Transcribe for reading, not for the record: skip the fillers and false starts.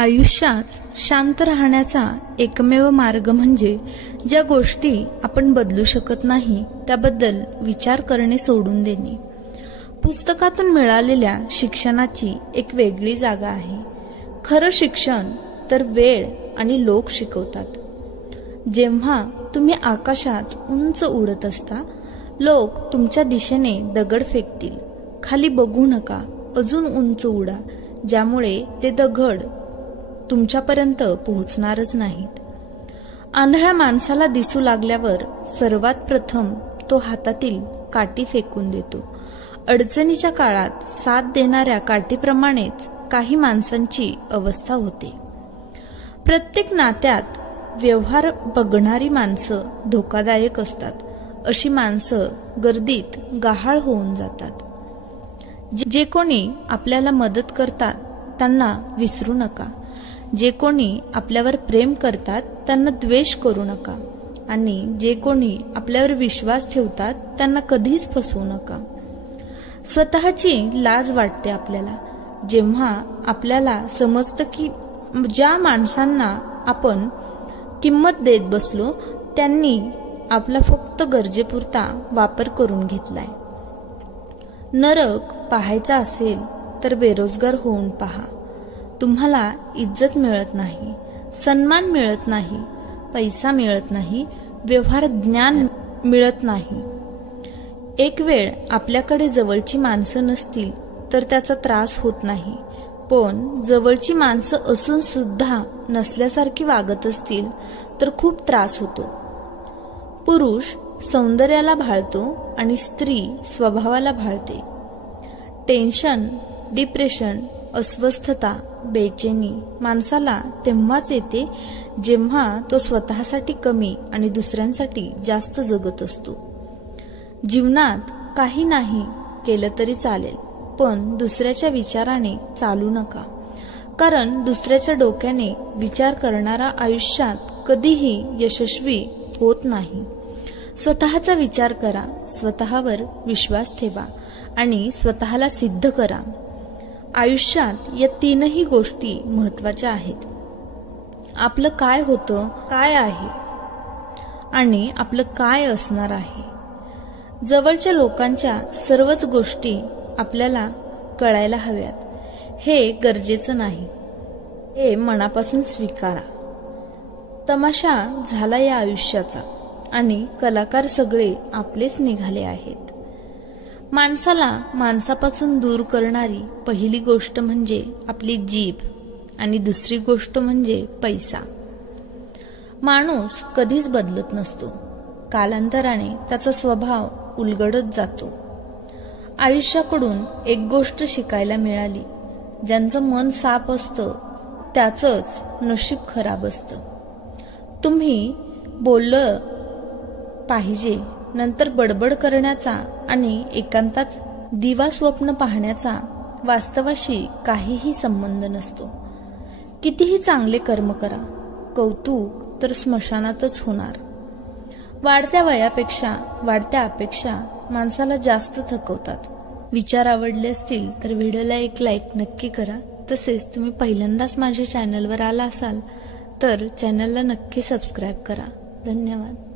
आयुष्यात शांत राहण्याचा एकमेव मार्ग म्हणजे ज्या गोष्टी आपण बदलू शकत नाही त्याबद्दल विचार करणे सोडून देणे। पुस्तकातून मिळालेल्या शिक्षणाची एक वेगळी जागा आहे। खरं शिक्षण तर वेळ आणि लोक शिकवतात। जेव्हा तुम्ही आकाशात उंच उडत असता, लोक तुमच्या दिशेने दगड फेकतील। खाली बघू नका, अजून उंच उडा, ज्यामुळे ते दगड तुमच्यापर्यंत पोहोचणारच नाहीत। आंधळ्या माणसाला दिसू लागल्यावर सर्वात प्रथम तो हातातील काठी फेकून देतो। अडचणीच्या काळात साथ देणाऱ्या काठीप्रमाणेच काही माणसांची अवस्था होते। प्रत्येक नात्यात व्यवहार बघणारी माणसं धोकादायक असतात। अशी माणसं गर्दीत गहाळ होऊन जातात। जे कोणी आपल्याला मदत करतात त्यांना विसरू नका। जे कोणी आपल्यावर प्रेम करतात त्यांना द्वेष करू नका, आणि जे कोणी आपल्यावर विश्वास ठेवतात त्यांना कधीच फसवू नका। स्वतःची लाज वाटते आपल्याला जेव्हा आपल्याला समजतं की ज्या माणसांना आपण किंमत देत बसलो त्यांनी आपला फक्त गरजेपुरता वापर करून घेतलाय। नरक पाहायचा असेल तर बेरोजगार होऊन पहा। तुम्हाला इज्जत मिळत नाही, सन्मान मिळत नाही, पैसा मिळत नाही, व्यवहार ज्ञान मिळत नाही। एक वेळ आपल्याकडे जवळची माणसं नसतील तर त्याचा त्रास होत नाही, पण जवळची माणसं असून सुद्धा नसल्यासारखी वागत असतील तर खूप त्रास होतो। पुरुष सौंदर्याला भाळतो आणि स्त्री स्वभावाला भाळते। टेन्शन, डिप्रेशन, अस्वस्थता, बेचैनी माणसाला तेव्हाच येते जेव्हा तो स्वतःसाठी कमी आणि दुसऱ्यांसाठी जास्त जगत असतो। जीवनात काही नाही केलं तरी चालेल, पण दुसऱ्याच्या विचाराने चालू नका, कारण दुसऱ्याच्या डोक्याने विचार करणारा आयुष्यात कधीही यशस्वी होत नाही। स्वतःचा विचार करा, स्वतःवर विश्वास ठेवा आणि स्वतःला सिद्ध करा। आयुष्यात या तीनही गोष्टी महत्त्वाच्या आहेत। आपलं काय होतं, काय आहे आणि आपलं काय असणार आहे। जवळच्या लोकांच्या सर्वच गोष्टी आपल्याला कळायला हव्यात हे गरजेचं नाही, हे मनापासून स्वीकारा। तमाशा झाला या आयुष्याचा आणि कलाकार सगळे आपलेच निघाले आहेत। माणसाला माणसापासून दूर करणारी पहिली गोष्ट म्हणजे आपली जीभ आणि दुसरी गोष्ट म्हणजे पैसा। माणूस कधीच बदलत नसतो, कालांतराने त्याचा स्वभाव उलगडत जातो। आयुष्याकडून एक गोष्ट शिकायला मिळाली, ज्यांचं मन साफ असतं त्याचंच नशीब खराब असतं। तुम्ही बोललं पाहिजे, नंतर बडबड करण्याचा आणि एकांतात दिवा स्वप्न पाहण्याचा वास्तवाशी काहीही संबंध नसतो। कितीही चांगले कर्म करा, कौतुक तर स्मशानातच होणार। वाढत्या वयापेक्षा वाढत्या अपेक्षा माणसाला जास्त थकवतात। विचार आवडले असतील तर व्हिडिओला एक लाईक नक्की करा। तसेच तुम्ही पहिल्यांदाच माझ्या चॅनलवर आला असाल तर चॅनलला नक्की सबस्क्राईब करा। धन्यवाद।